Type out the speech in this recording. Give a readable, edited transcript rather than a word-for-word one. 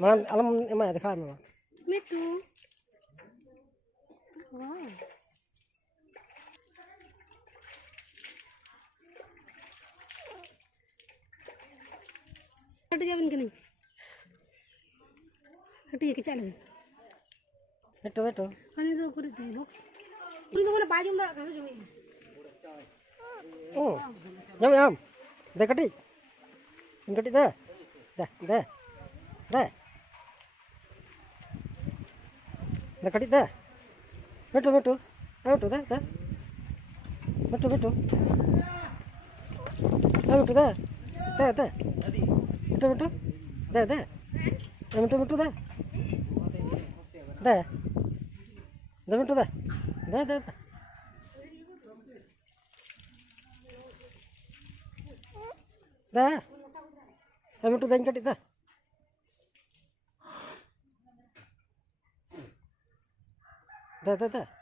Mana alam emang ada kan? Metu. Wow. हट गया इनके नहीं हटिए के चले Betul betul. अने तो कर दे बॉक्स उन तो बोले बाजू में रखा जो Oh, jam. Dah ketik. Ketik dah. Dah. Dah ketik dah. Betul. Betul dah. Betul. Betul dah. Dah. Betul. Dah. Betul dah. Dah. Betul dah. Dah. Dah. Betul dah ketik dah. Dah.